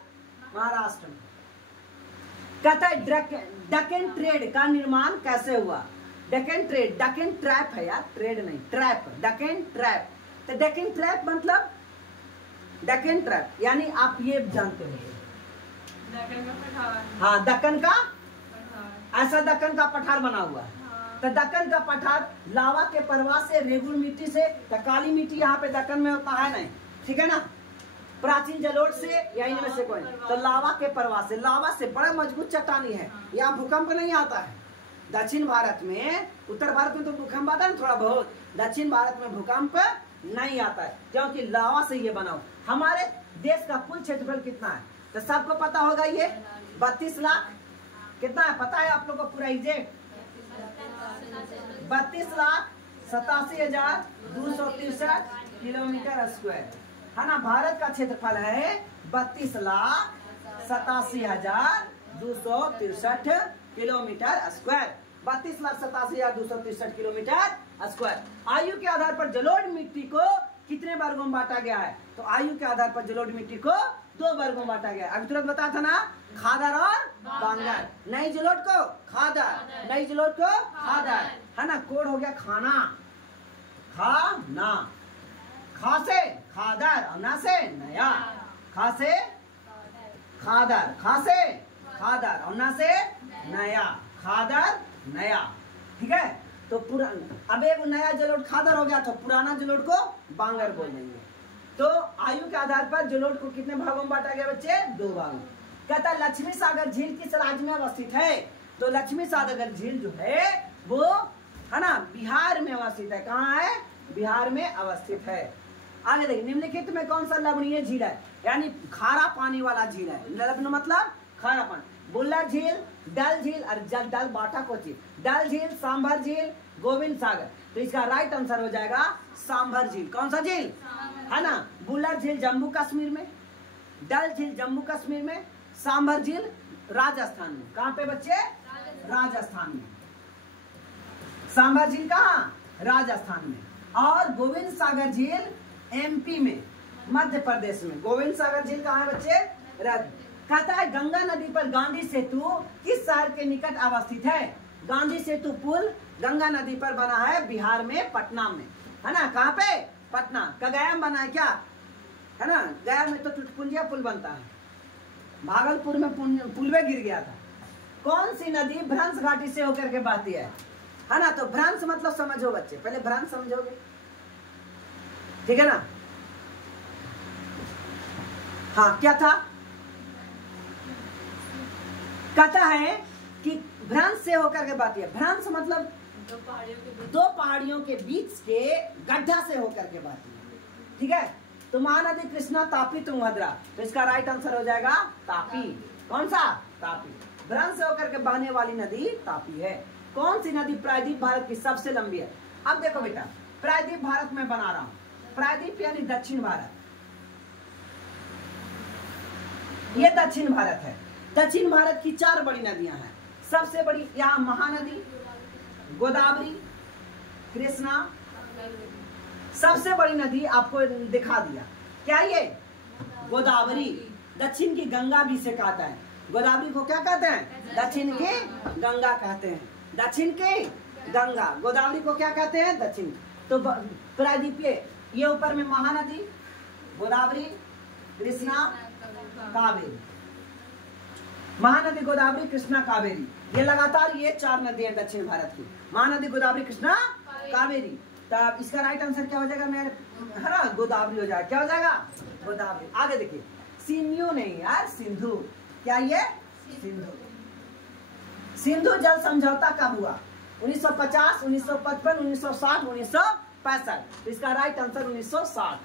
महाराष्ट्र में। कहता है डकन ट्रेड का निर्माण कैसे हुआ? डकन ट्रेड, डकन ट्रैप है यार, ट्रेड नहीं, ट्रैप, डकन ट्रैप। तो डकन ट्रैप मतलब डकन ट्रैप यानी आप ये जानते हो, हाँ दक्कन का, ऐसा दक्कन का पठार बना हुआ है। तो दक्कन का पठार लावा के प्रवाह से, रेगुल मिट्टी से, तो काली मिट्टी यहाँ पे दक्कन में होता है नहीं, ठीक है ना, प्राचीन जलोढ़ से या इनमें से कोई। तो लावा के प्रवाह से, लावा से बड़ा मजबूत चट्टानी है, यहाँ भूकंप नहीं आता है। दक्षिण भारत में, उत्तर भारत में तो भूकंप आता है थोड़ा बहुत, दक्षिण भारत में भूकंप नहीं आता है क्योंकि लावा से ये बना हो। हमारे देश का कुल क्षेत्रफल कितना है? तो सबको पता होगा, ये 32 लाख कितना है पता है आप लोगों को पूरा एग्जैक्ट? 32,87,263 किलोमीटर स्क्वायर है ना। भारत का क्षेत्रफल है 32,87,263 किलोमीटर स्क्वायर, 32,87,263 किलोमीटर स्क्वायर। आयु के आधार पर जलोढ़ मिट्टी को कितने वर्गों में बांटा गया है? तो आयु के आधार पर जलोढ़ मिट्टी को 2 वर्गों में बांटा गया है। अभी तुरंत बताया था ना, खादर और बांगर। नई जलोढ़ को खादर, नई जलोढ़ को खादर है ना। कोड हो गया खाना, खाना, खा से खादर और ना से नया, खा से खादर, खा से खादर और ना से नया, खादर नया, ठीक है। तो अब एक नया जलोढ़ खादर हो गया, तो पुराना जलोढ़ को बांगर बोल देंगे। तो आयु के आधार पर जलोढ़ को कितने भागों में बांटा गया बच्चे? 2 भागों। कहता लक्ष्मी सागर झील किस राज्य में अवस्थित है? तो लक्ष्मी सागर झील जो है वो है ना बिहार में अवस्थित है। कहाँ है? बिहार में अवस्थित है। आगे देखिए, निम्नलिखित में कौन सा लवणीय झील है? यानी खारा पानी वाला झील है। लवण मतलब खारा पानी। बुल्लर झील, डल झील और डल बाटा को झील, डल झील, सांभर झील, गोविंद सागर। तो इसका राइट आंसर हो जाएगा सांभर झील। कौन सा झील है ना? बुल्लर झील जम्मू कश्मीर में, डल झील जम्मू कश्मीर में, सांभर झील राजस्थान में। कहाँ पे बच्चे? राजस्थान में। सांभर झील कहाँ? राजस्थान में। और गोविंद सागर झील एमपी में, मध्य प्रदेश में। गोविंद सागर झील कहाँ है बच्चे? कहता है गंगा नदी पर गांधी सेतु किस शहर के निकट अवस्थित है? गांधी सेतु पुल गंगा नदी पर बना है बिहार में, पटना में, है ना। कहाँ पे? पटना। गया में बना है क्या? है ना, गया में तो टुटपुंजिया पुल बनता है, भागलपुर में पुलवे गिर गया था। कौन सी नदी भ्रंश घाटी से होकर के बहती है ना। तो भ्रंश मतलब समझो बच्चे, पहले भ्रंश समझोगे, ठीक है ना। हाँ क्या था? कहता है कि भ्रंश से होकर के बहती है। भ्रंश मतलब 2 पहाड़ियों के बीच के गड्ढा से होकर के बहती है, ठीक है। तो महानदी कृष्णा, तापी, तुंगभद्रा। तो इसका राइट आंसर हो जाएगा तापी। कौन सा? तापी। भ्रंश से होकर के बहने वाली नदी तापी है। कौन सी नदी प्रायद्वीप भारत की सबसे लंबी है? अब देखो बेटा, प्रायद्वीप भारत में बना रहा हूं। प्रायद्वीप यानी दक्षिण भारत, ये दक्षिण भारत है। दक्षिण भारत की 4 बड़ी नदियां हैं। सबसे बड़ी यहाँ महानदी, गोदावरी, कृष्णा। सबसे बड़ी नदी आपको दिखा दिया, क्या ये? गोदावरी। दक्षिण की गंगा भी से कहता है। गोदावरी को क्या कहते हैं? दक्षिण की गंगा कहते हैं। दक्षिण की गंगा। गोदावरी को क्या कहते हैं? दक्षिण। तो प्रायद्वीपीय, ये ऊपर में महानदी, गोदावरी, कृष्णा, कावेरी। महानदी, गोदावरी, कृष्णा, कावेरी, ये लगातार ये 4 नदियां दक्षिण भारत की। महानदी, गोदावरी, कृष्णा, कावेरी। तब इसका राइट आंसर क्या हो जाएगा मेरे? है ना, गोदावरी हो जाएगा। क्या हो जाएगा? गोदावरी। आगे देखिए, सिंधु नहीं यार, सिंधु। क्या ये? सिंधु। सिंधु जल समझौता कब हुआ? 1950, 1955, 1960, 1965। तो इसका राइट आंसर 1960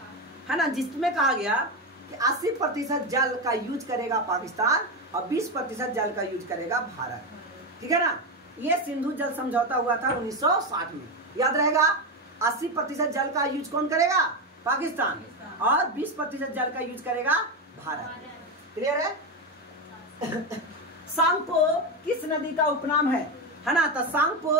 है ना, जिसमें कहा गया कि 80% जल का यूज करेगा पाकिस्तान और 20% जल का यूज करेगा भारत, ठीक है ना। ये सिंधु जल समझौता हुआ था 1960 में, याद रहेगा। 80% जल का यूज कौन करेगा? पाकिस्तान, और 20% जल का यूज करेगा भारत। क्लियर है? सांगपो किस नदी का उपनाम है ना? तो सांगपो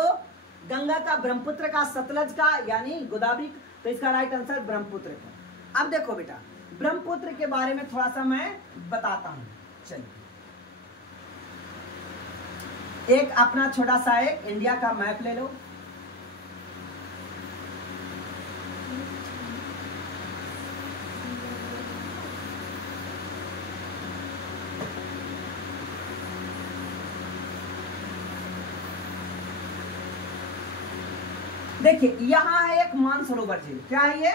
गंगा का, ब्रह्मपुत्र का, सतलज का यानी गोदावरी, तो इसका राइट आंसर ब्रह्मपुत्र का। अब देखो बेटा, ब्रह्मपुत्र के बारे में थोड़ा सा मैं बताता हूं। चलिए, एक अपना छोटा सा एक इंडिया का मैप ले लो। देखिए, यहाँ है एक मानसरोवर झील। क्या है ये?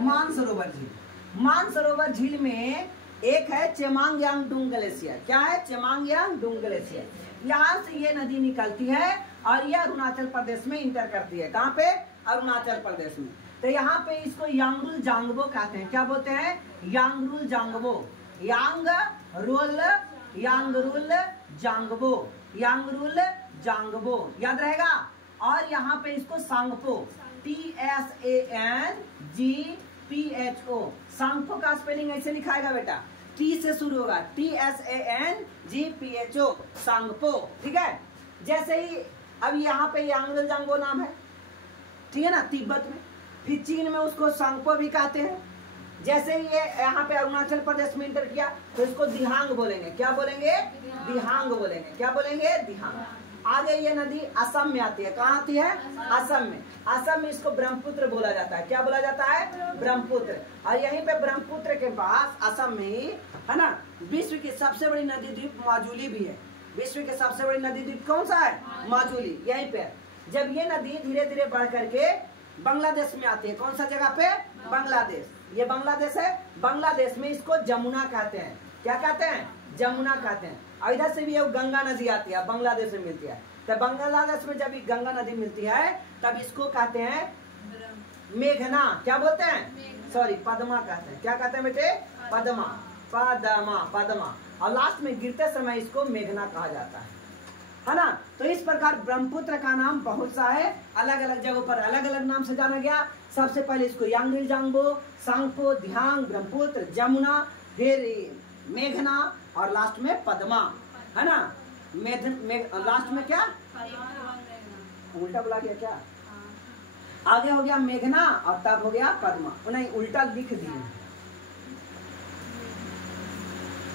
मानसरोवर झील। मानसरोवर झील में एक है चेमांगयांगडुंग ग्लेशियर। क्या है? चेमांगयांगडुंग ग्लेशियर। यहाँ से ये नदी निकलती है और ये अरुणाचल प्रदेश में इंटर करती है। कहाँ पे? अरुणाचल प्रदेश में। तो यहाँ पे इसको यांगरुल जांगबो कहते हैं। क्या बोलते हैं? यांगरुल जांगबो। यांगरुल जांगबो, यांगरुल जांगबो, याद रहेगा। और यहाँ पे इसको सांगपो, TSANGPHO, सांगपो का स्पेलिंग ऐसे लिखाएगा बेटा, टी से शुरू होगा, TSANGPHO, सांगपो। ठीक है? जैसे ही अब यहाँ पे यांगरुल जांगबो नाम है, ठीक है ना, तिब्बत में। फिर चीन में उसको सांगपो भी कहते हैं। जैसे ही ये यहाँ पे अरुणाचल प्रदेश में इंटर किया तो इसको दिहांग बोलेंगे। क्या बोलेंगे? दिहांग बोलेंगे। क्या बोलेंगे? दिहांग। आगे ये नदी असम में आती है। कहाँ आती है? असम में। असम में इसको ब्रह्मपुत्र बोला जाता है। क्या बोला जाता है? ब्रह्मपुत्र। और यहीं पे ब्रह्मपुत्र के पास असम में ही, है ना, विश्व की सबसे बड़ी नदी द्वीप माजुली भी है। विश्व की सबसे बड़ी नदी द्वीप कौन सा है? माजुली। यहीं पे जब ये नदी धीरे धीरे बढ़ करके बांग्लादेश में आती है, कौन सा जगह पे? बांग्लादेश। ये बांग्लादेश है। बांग्लादेश में इसको जमुना कहते हैं। क्या कहते हैं? जमुना कहते हैं। और इधर से भी ये गंगा नदी आती है, बांग्लादेश में मिलती है। तो बांग्लादेश में जब गंगा नदी मिलती है तब इसको कहते हैं मेघना। क्या बोलते हैं? सॉरी, पद्मा कहते हैं। क्या कहते हैं बेटे? पद्मा, पद्मा, पद्मा। और लास्ट में गिरते समय इसको मेघना कहा जाता है ना। तो इस प्रकार ब्रह्मपुत्र का नाम बहुत सा है, अलग अलग जगहों पर अलग अलग नाम से जाना गया। सबसे पहले इसको यांगरुल जांगबो, सांगपो, दिहांग, ब्रह्मपुत्र, जमुना, फिर मेघना और लास्ट में पद्मा, है ना। लास्ट में क्या? उल्टा बुला दिया क्या? आगे हो गया मेघना और तब हो गया पद्मा। उन्हें उल्टा लिख दिए।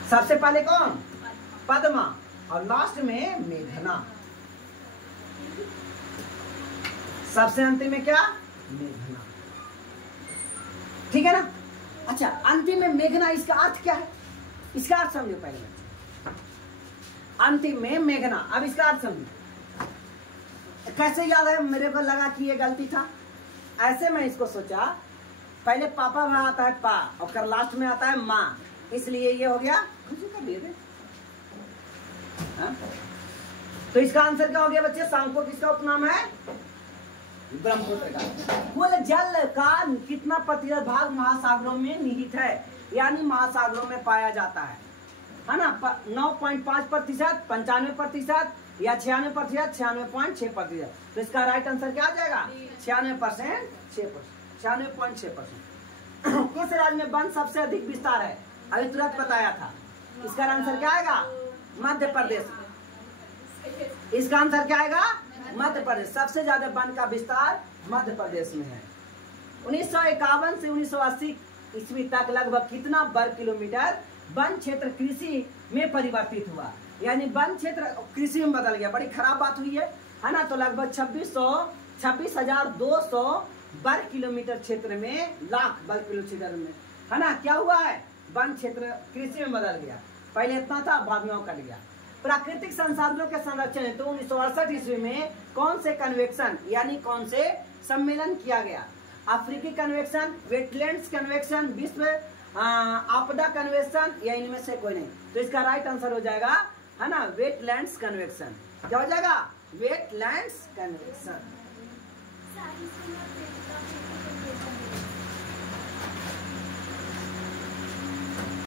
सबसे पहले कौन? पद्मा और लास्ट में मेघना। सबसे अंतिम में क्या? मेघना। ठीक है ना। अच्छा, अंतिम में मेघना, इसका अर्थ क्या है? इसका अर्थ समझो पहले बच्चे। अंतिम में मेघना, अब इसका अर्थ समझो। कैसे याद है? मेरे को लगा कि ये गलती था। ऐसे मैं इसको सोचा, पहले पापा वहां आता है पा और लास्ट में आता है माँ, इसलिए ये हो गया। तो इसका आंसर क्या हो गया बच्चे? सांगपो किसका उपनाम है? ब्रह्मपुत्र का। कुल जल का कितना प्रतिशत भाग महासागरों में निहित है, यानी महासागरों में पाया जाता है ना। 9.5%, 95% या 96%, 96.6%। तो इसका राइट आंसर क्या आ जाएगा? 96%, 96.6%। किस राज्य में वन सबसे अधिक विस्तार है? अभी तुरंत बताया था। इसका आंसर क्या आएगा? मध्य प्रदेश। इसका आंसर क्या आएगा? मध्य प्रदेश। सबसे ज्यादा वन का विस्तार मध्य प्रदेश में है। 1951 से 1980 ईस्वी तक लगभग कितना वर्ग किलोमीटर वन क्षेत्र कृषि में परिवर्तित हुआ, यानी वन क्षेत्र कृषि में बदल गया। बड़ी खराब बात हुई है ना। तो लगभग 26,200 वर्ग किलोमीटर क्षेत्र में, लाख वर्ग किलोमीटर में, है ना, क्या हुआ है? वन क्षेत्र कृषि में बदल गया। पहले इतना था, बाद में कट गया। प्राकृतिक संसाधनों के संरक्षण हेतु 1968 ईस्वी में कौन से कन्वेक्शन यानी कौन से सम्मेलन किया गया? अफ्रीकी कन्वेक्शन, वेटलैंड्स कन्वेक्शन, विश्व आपदा कन्वेक्शन, या इनमें से कोई नहीं। तो इसका राइट आंसर हो जाएगा, है ना, वेटलैंड्स कन्वेक्शन। क्या हो जाएगा? Wetlands convection.